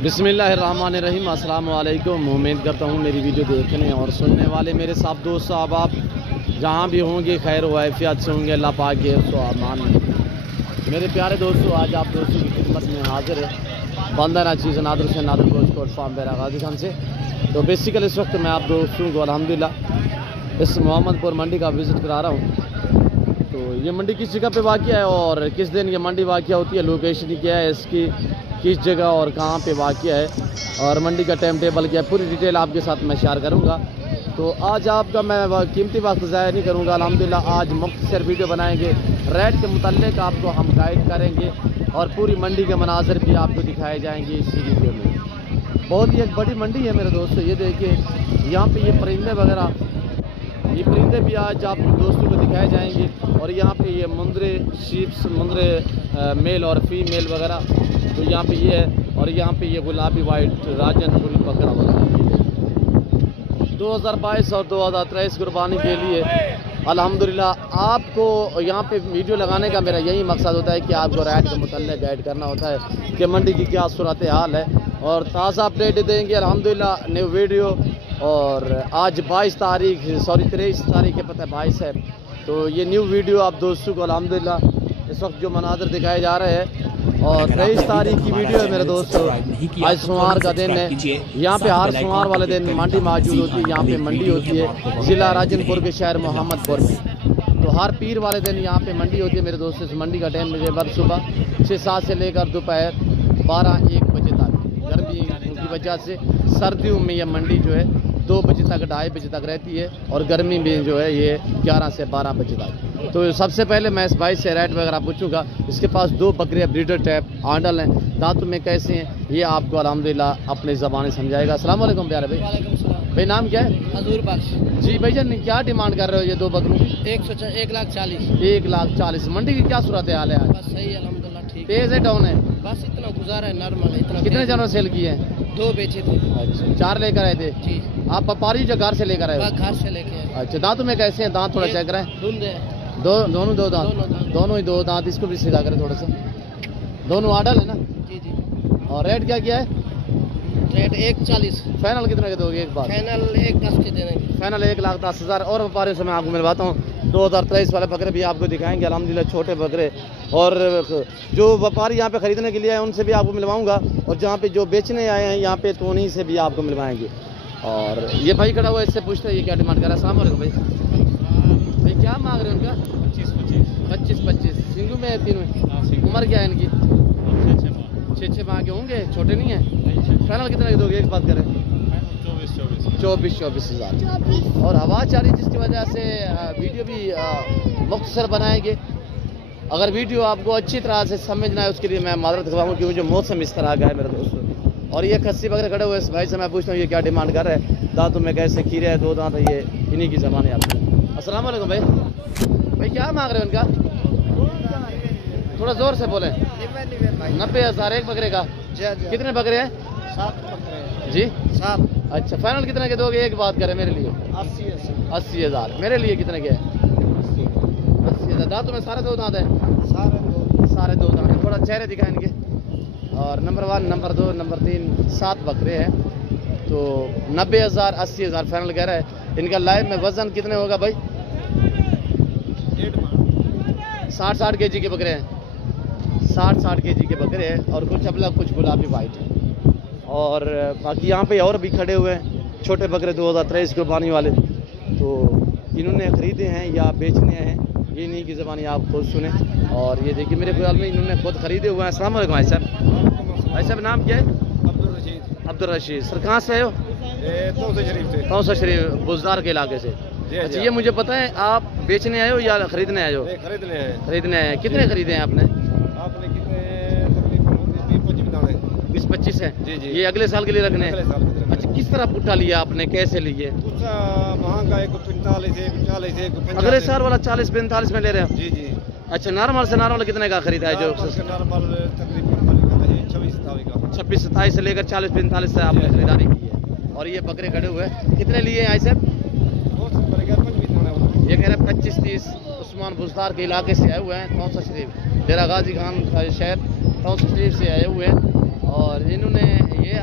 बिस्मिल्लाहिर्रहमानिर्रहीम। अस्सलाम वालेकुम। उम्मीद करता हूँ मेरी वीडियो देखने और सुनने वाले मेरे साथ दोस्त आप जहाँ भी होंगे खैर वाफियत से होंगे। अल्लाह पाक के तो अमान में। मेरे प्यारे दोस्तों, आज आप दोस्तों की खिदमत में हाजिर है बंदा नाचीज़ नादर से नादर गोश्त फार्म बेरा गाजी खान से। तो बेसिकल इस वक्त मैं आप दोस्तों को अल्हम्दुलिल्लाह इस मोहम्मदपुर मंडी का विज़िट करा रहा हूँ। तो ये मंडी किस जगह पे वाक़िया है और किस दिन ये मंडी वाक़िया होती है, लोकेशन क्या है इसकी, किस जगह और कहाँ पे वाक़िया है और मंडी का टाइम टेबल क्या है, पूरी डिटेल आपके साथ मैं शेयर करूँगा। तो आज आपका मैं कीमती वक्त ज़ाया नहीं करूँगा। अल्हम्दुलिल्लाह आज मुख्तसर वीडियो बनाएंगे, रेट के मुताल्लिक आपको हम गाइड करेंगे और पूरी मंडी के मनाज़र भी आपको दिखाए जाएंगे इसी वीडियो में। बहुत ही एक बड़ी मंडी है मेरे दोस्तों। ये देखिए यहाँ पे ये परिंदे वगैरह, ये परिंदे भी आज आप दोस्तों को दिखाए जाएंगे। और यहाँ पे ये मुंदरे शीप्स, मुंदरे मेल और फीमेल वगैरह, तो यहाँ पे ये है। और यहाँ पे ये गुलाबी वाइट राजनपुरी बकरा वगैरह 2022 और 2023 कुर्बानी के लिए अल्हम्दुलिल्लाह आपको यहाँ पे वीडियो लगाने का मेरा यही मकसद होता है कि आपको रेट के मुताल्लिक़ गाइड करना होता है कि मंडी की क्या सूरत हाल है और ताज़ा अपडेट देंगे अल्हम्दुलिल्लाह न्यू वीडियो। और आज 23 तारीख है, पता है 22 है। तो ये न्यू वीडियो आप दोस्तों को अल्हम्दुलिल्लाह इस वक्त जो मनाज़र दिखाए जा रहे हैं और 23 तारीख की वीडियो है मेरे दोस्तों। आज सोमवार का दिन है। यहाँ पे हर सोमवार वाले दिन मंडी मौजूद होती है। यहाँ पे मंडी होती है ज़िला राजनपुर के शहर मोहम्मदपुर में। तो हर पीर वाले दिन यहाँ पे मंडी होती है मेरे दोस्तों। इस मंडी का टाइम मुझे सुबह 6-7 से लेकर दोपहर 12-1 बजे तक। गर्मी की वजह से सर्दियों में यह मंडी जो है 2 बजे तक 2:30 बजे तक रहती है और गर्मी में जो है ये 11 से 12 बजे तक। तो सबसे पहले मैं इस भाई से रेट वगैरह पूछूंगा। इसके पास 2 बकरे ब्रीडर टाइप आंडल हैं, दांतों में कैसे हैं ये आपको अल्हम्दुलिल्लाह अपनी ज़बान समझाएगा। अस्सलाम वालेकुम प्यारे भाई। वालेकुम सलाम भाई, नाम क्या है? हजूर बख्श जी भैया, क्या डिमांड कर रहे हो ये 2 बकरों की? 1,40,000। 1,40,000। मंडी की क्या सूरत हाल है आज? बस सही अल्हम्दुलिल्लाह ठीक। तेज है डाउन है? बस इतना गुजारा है, नॉर्मल है इतना। कितने जानवर सेल किए हैं? 2 बेचे थे। अच्छा, 4 लेकर आए थे जी। आप व्यापारी जो घर से लेकर आए हो? घर से लेके आए। अच्छा, दांतों में कैसे हैं? दांत थोड़ा चेक करें। धुंध है। दोनों 2 दांत? दोनों ही 2 दांत। इसको भी सीधा करें थोड़ा सा। दोनों आडल है ना? जी जी। और रेट क्या किया है? रेट 1,40। फाइनल कितने के दोगे एक बार? फाइनल 1,10 के देने। फाइनल 1,10,000। और व्यापारियों से मैं आपको मिलवाता हूँ 2023 वाले बकरे भी आपको दिखाएंगे अल्हम्दुलिल्लाह, छोटे बकरे। और जो व्यापारी यहाँ पे ख़रीदने के लिए आए उनसे भी आपको मिलवाऊंगा और जहाँ पे जो बेचने आए हैं यहाँ पे तो उन्हीं से भी आपको मिलवाएंगे। और ये भाई खड़ा हुआ, इससे पूछते हैं ये क्या डिमांड कर रहा है। अस्सलाम वालेकुम भाई, क्या मांग रहे हैं उनका? 25-25 सिंगू में है, तीनों में। उम्र क्या है इनकी? 6-6 माह के होंगे, छोटे नहीं है। फाइनल कितने के दोगे एक बात करें? 24 हज़ार। और हवा चल रही जिसकी वजह से वीडियो भी मुख्तसर बनाएंगे। अगर वीडियो आपको अच्छी तरह से समझना है उसके लिए मैं माजरत करवाऊँ क्योंकि जो मौसम इस तरह का है मेरे दोस्तों। और ये खस्सी वगैरह खड़े हुए इस भाई से मैं पूछता हूँ ये क्या डिमांड कर रहे हैं। दांतों में कैसे खीरे है, 2 दांत है, ये इन्हीं की ज़बान है आपको। अस्सलाम वालेकुम भाई, क्या मांग रहे हैं उनका? थोड़ा ज़ोर से बोलें। 90,000 एक बकरे का? कितने बकरे हैं? 7 बकरे जी। 7। अच्छा, फाइनल कितने के दोगे एक बात करें मेरे लिए? 80,000। मेरे लिए कितने के? 80,000। दांतों में सारे 2 दांत है? सारे 2 दांत है। थोड़ा चेहरे दिखाएं इनके। और नंबर 1, नंबर 2, नंबर 3 7 बकरे हैं। तो 90,000 80,000 फाइनल कह रहा है। इनका लाइव में वजन कितने होगा भाई? 60 केजी के बकरे हैं। 60 केजी के बकरे हैं और कुछ अबला कुछ गुलाबी वाइट है। और बाकी यहाँ पे और भी खड़े हुए हैं छोटे बकरे 2023 कुर्बानी वाले। तो इन्होंने ख़रीदे हैं या बेचने हैं ये नहीं की ज़बानी आप खुद सुने। और ये देखिए मेरे ख्याल में इन्होंने खुद ख़रीदे हुए हैं। अस्सलाम वालेकुम भाई साहब। भाई साहब, नाम क्या है? अब्दुल रशीद। सर कहाँ से आए हो? तौसा शरीफ बुज़दार के इलाके से। अच्छा, ये मुझे पता है आप बेचने आए हो या ख़रीदने आए हो? खरीदने आए हैं। कितने खरीदे हैं आपने? 20-25 है। जी जी। ये अगले साल के लिए रखने हैं? अच्छा, किस तरह पुट्ठा लिया आपने, कैसे लिए? अगले साल वाला 40-45 में ले रहे हैं? जी जी। अच्छा, नॉर्मल से नॉर्मल कितने का खरीदा है? जो 26-27 से लेकर 40-45 से आपने खरीदारी की है। और ये बकरे खड़े हुए कितने लिए हैं साहब? ये कह रहे हैं 25-30। उस्मान बुज़दार के इलाके से आए हुए हैं, तौसा शरीफ, डेरा गाजी खान का शहर तौसा शरीफ से आए हुए हैं। और इन्होंने ये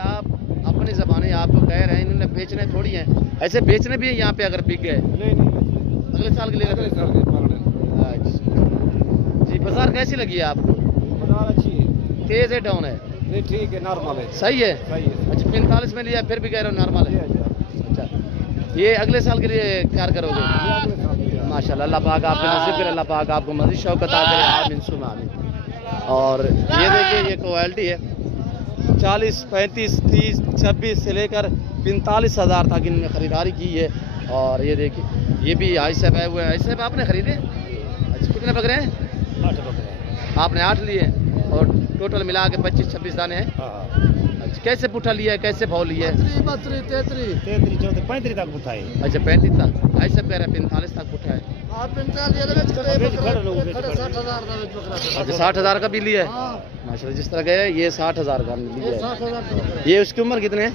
बेचने थोड़ी हैं, ऐसे बेचने भी हैं यहाँ पे अगर बिक गए अगले साल के लिए। अच्छा जी, बाजार कैसी लगी है आपको? बाजार अच्छी है, तेज है डाउन है? नहीं ठीक है, नॉर्मल है, सही है। सही है। अच्छा 45 में लिया फिर भी कह रहे हो नॉर्मल है? अच्छा, ये अगले साल के लिए तैयार करोगे? माशाल्लाह, अल्लाह पाक आपके नसीब करे, अल्लाह पाक आपको मज़ीद शौक़ अता करे, आमीन सुमा आमीन। और ये देखिए ये क्वालिटी है 40, 35, 30, 26 से लेकर 45 हज़ार तक इनने ख़रीदारी की है। और ये देखिए ये भी आई साहब आए हुए हैं। आई साहब आपने ख़रीदे? अच्छा कितने बकरे हैं? 8 बकरे। आपने 8 लिए और टोटल मिला के 25-26 दाने हैं। अच्छा कैसे पुट्ठा लिया है, कैसे भाव लिया है? 32, 33, 34, 35 तक उठाए। अच्छा 35 तक, आई सब कह रहे हैं 45 तक पुट्ठा है। आप 45 अच्छा 60,000 का भी लिया है? माशाल्लाह, जिस तरह का है ये 60,000 का लिया है। 60,000। ये उसकी उम्र कितने है?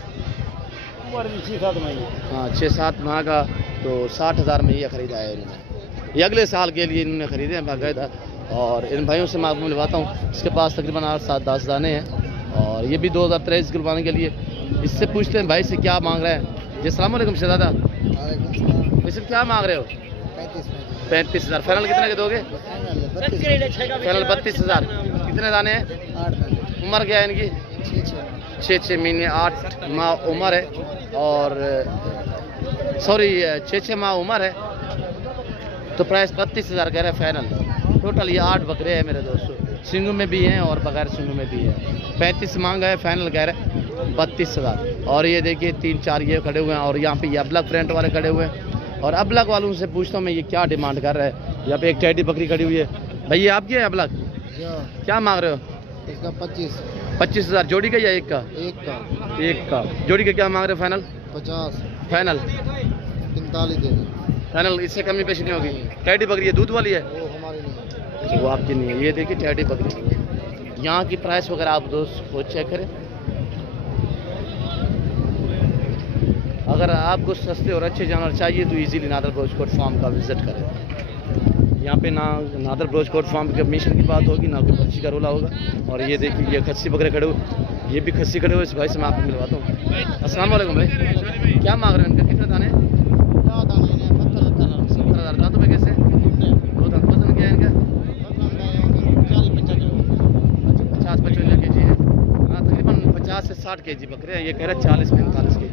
उम्र 6-7 महीने। हाँ 6-7 माह का, तो 60,000 में ये खरीदा है इन्होंने। ये अगले साल के लिए इन्होंने खरीदे हैं बाकायदा। और इन भाइयों से मैं आपको मिलवाता हूँ, इसके पास तकरीबन 8-7-10 दाने हैं और ये भी 2023 गिरवाने के लिए। इससे पूछते हैं भाई से क्या मांग रहे हैं। जी अस्सलाम वालेकुम शहजादा, वैसे क्या मांग रहे हो? 35,000। फाइनल कितने के दोगे? फाइनल 32,000। कितने दाने हैं? 8 दाने। उम्र क्या है इनकी? 6 महीने 8 माह उम्र है। और सॉरी 6 माह उम्र है। तो प्राइस 32,000 कह रहे हैं फाइनल। टोटल ये 8 बकरे हैं मेरे दोस्तों, सिंगू में भी हैं और बगैर सिंगू में भी है। 35 मांगा है, फाइनल कह रहे हैं 32,000। और ये देखिए 3-4 ये खड़े हुए हैं और यहाँ पे ये अबलग फ्रंट वाले खड़े हुए हैं। और अबलग वालों से पूछता हूँ मैं ये क्या डिमांड कर रहा है। यहाँ पे एक टेडी बकरी खड़ी हुई है। भाई ये आपकी है अबलग? क्या मांग रहे हो? इसका 25,000 जोड़ी का या एक का? एक का। जोड़ी का क्या मांग रहे हो फाइनल? 50। फाइनल 45 दे दो। फाइनल, इससे कमी पेशी नहीं होगी। टेडी बकरी है, दूध वाली है? वो हमारी नहीं। वो आपकी नहीं है। ये देखिए टेडी बकरी। यहाँ की प्राइस वगैरह आप दोस्त वो चेक करें। अगर आपको सस्ते और अच्छे जानवर चाहिए तो इजीली नादर ब्रोचकोट फार्म का विजिट करें। यहाँ पे ना नादर ब्रोचकोट फार्म के कमीशन की बात होगी, ना कोई पर्ची का रोला होगा। और ये देखिए ये खस्सी बकरे खड़े हुए, ये भी खस्सी खड़े हुए। इस भाई से मैं आपको मिलवाता हूँ। अस्सलाम वालेकुम भाई, क्या मांग रहे हैं इनका? कितने दाने? 70,000। दांतों में कैसे? 2 दांत। वजन क्या है इनका? 50-55 kg है। हाँ तकरीबन 50 से 60 kg बकरे हैं। ये कह रहे हैं 40-45 kg।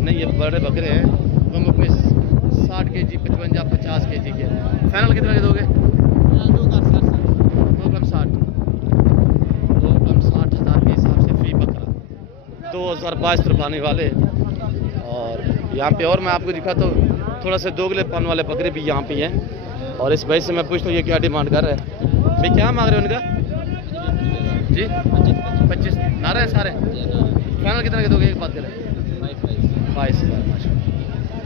नहीं ये बड़े बकरे हैं, कम पे 60 kg, 55-50 kg के। फाइनल कितने के दोगे? 2 का 60। 2 कम 60 हज़ार के हिसाब से फी बकरा 2022 रुपये वाले। और यहाँ पे और मैं आपको दिखाता हूँ थोड़ा सा दोगलेपन वाले बकरे भी यहाँ पे हैं। और इस भाई से मैं पूछता हूँ ये क्या डिमांड कर रहे हैं। भाई क्या मांग रहे हो उनका? जी 25 नारे हैं सारे। फाइनल कितने के दोगे? एक बात करें 22,000। माशाल्लाह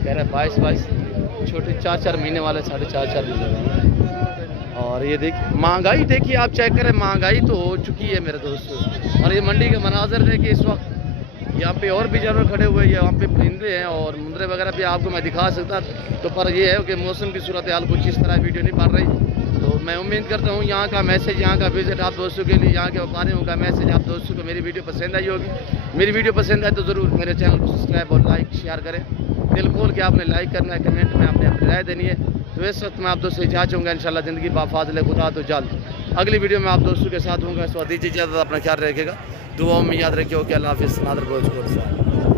कह रहे हैं 22 छोटे 4-4 महीने वाले, 4.5 महीने वाले। और ये देखिए महंगाई देखिए आप चेक करें, महंगाई तो हो चुकी है मेरे दोस्तों। और ये मंडी के मनाजर देखिए इस वक्त। यहाँ पे और भी जानवर खड़े हुए हैं, यहाँ पे परिंदे हैं और मुंदरे वगैरह भी आपको मैं दिखा सकता। तो पर ये है कि मौसम की सूरत हाल कुछ इस तरह वीडियो नहीं बन रही। तो मैं उम्मीद करता हूँ यहाँ का मैसेज, यहाँ का विजिट आप दोस्तों के लिए, यहाँ के व्यापारियों का मैसेज आप दोस्तों को मेरी वीडियो पसंद आई होगी। मेरी वीडियो पसंद आए तो ज़रूर मेरे चैनल को सब्सक्राइब और लाइक शेयर करें। दिल खोल के आपने लाइक करना है, कमेंट में आपने अपनी राय देनी है। तो इस वक्त मैं आप दोस्तों से इजाज़त चाहूँगा। इंशाल्लाह ज़िंदगी बाफाज़िल खुदा तो जल्द अगली वीडियो में आप दोस्तों के साथ होंगे। इस वक्त दीजिए इजाज़त, अपना ख्याल रखिएगा, दुआओं में याद रखिए। ओके अल्लाह हाफ़िज़। नादर ब्रोचकोट।